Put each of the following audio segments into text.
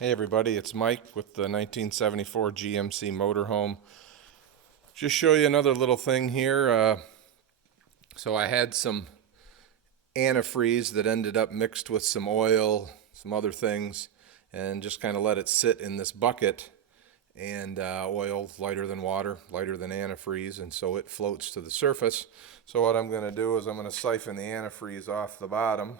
Hey everybody, it's Mike with the 1974 GMC Motorhome. Just show you another little thing here. So I had some antifreeze that ended up mixed with some oil, some other things, and just kind of let it sit in this bucket. And oil lighter than water, lighter than antifreeze, and so it floats to the surface. So what I'm going to do is I'm going to siphon the antifreeze off the bottom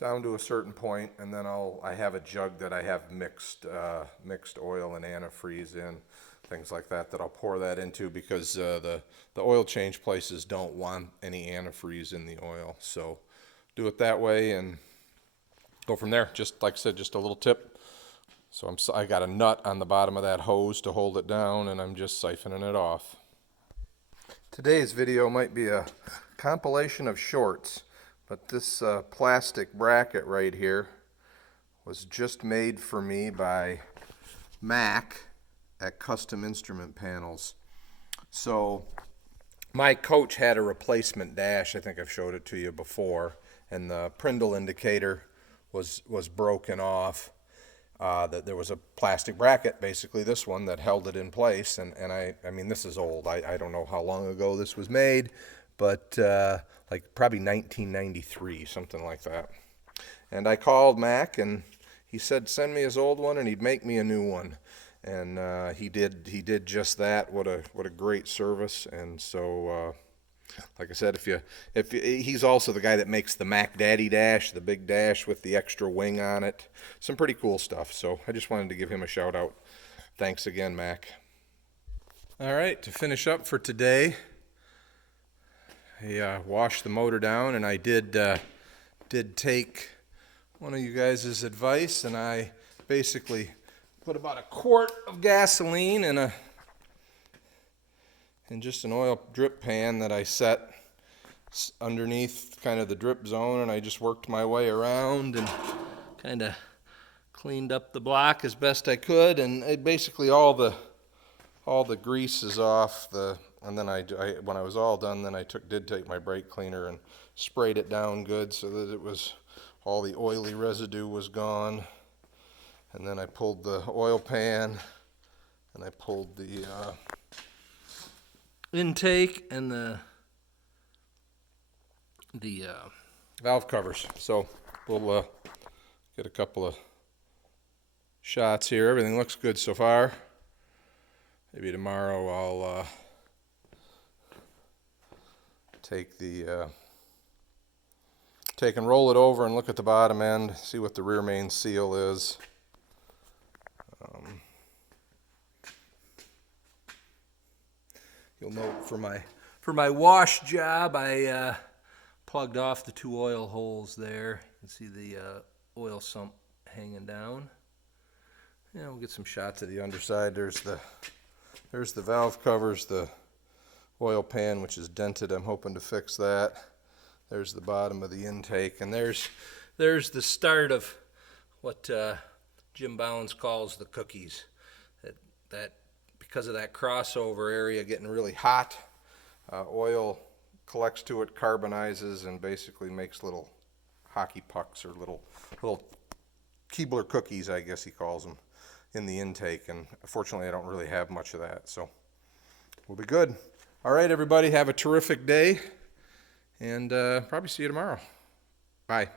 down to a certain point, and then I have a jug that I have mixed oil and antifreeze in, things like that I'll pour that into, because the oil change places don't want any antifreeze in the oil. So do it that way and go from there. Just like I said, just a little tip. So I got a nut on the bottom of that hose to hold it down, and I'm just siphoning it off. Today's video might be a compilation of shorts. But this plastic bracket right here was just made for me by Mac at Custom Instrument Panels. So my coach had a replacement dash. I think I've showed it to you before, and the Prindle indicator was broken off. That there was a plastic bracket, basically this one, that held it in place, and I mean, this is old. I don't know how long ago this was made, but like probably 1993, something like that. And I called Mac, and he said send me his old one and he'd make me a new one. And he did just that. What a great service. And so like I said, if he's also the guy that makes the Mac Daddy dash, the big dash with the extra wing on it. Some pretty cool stuff. So I just wanted to give him a shout out. Thanks again, Mac. All right, to finish up for today, I washed the motor down, and I did take one of you guys' advice, and I basically put about a quart of gasoline in just an oil drip pan that I set underneath kind of the drip zone, and I just worked my way around and kind of cleaned up the block as best I could, and basically all the grease is off and then when I was all done, then I did take my brake cleaner and sprayed it down good so that all the oily residue was gone. And then I pulled the oil pan, and I pulled the intake and the valve covers. So we'll get a couple of shots here. Everything looks good so far. Maybe tomorrow I'll take and roll it over and look at the bottom end, see what the rear main seal is. You'll note for my wash job, I plugged off the 2 oil holes there. You can see the oil sump hanging down. Yeah, we'll get some shots of the underside. There's the valve covers, the oil pan, which is dented. I'm hoping to fix that. There's the bottom of the intake, and there's the start of what Jim Bounds calls the cookies. That because of that crossover area getting really hot, oil collects to it, carbonizes, and basically makes little hockey pucks, or little Keebler cookies, I guess he calls them, in the intake. And fortunately I don't really have much of that, so we'll be good. All right, everybody, have a terrific day, and probably see you tomorrow. Bye.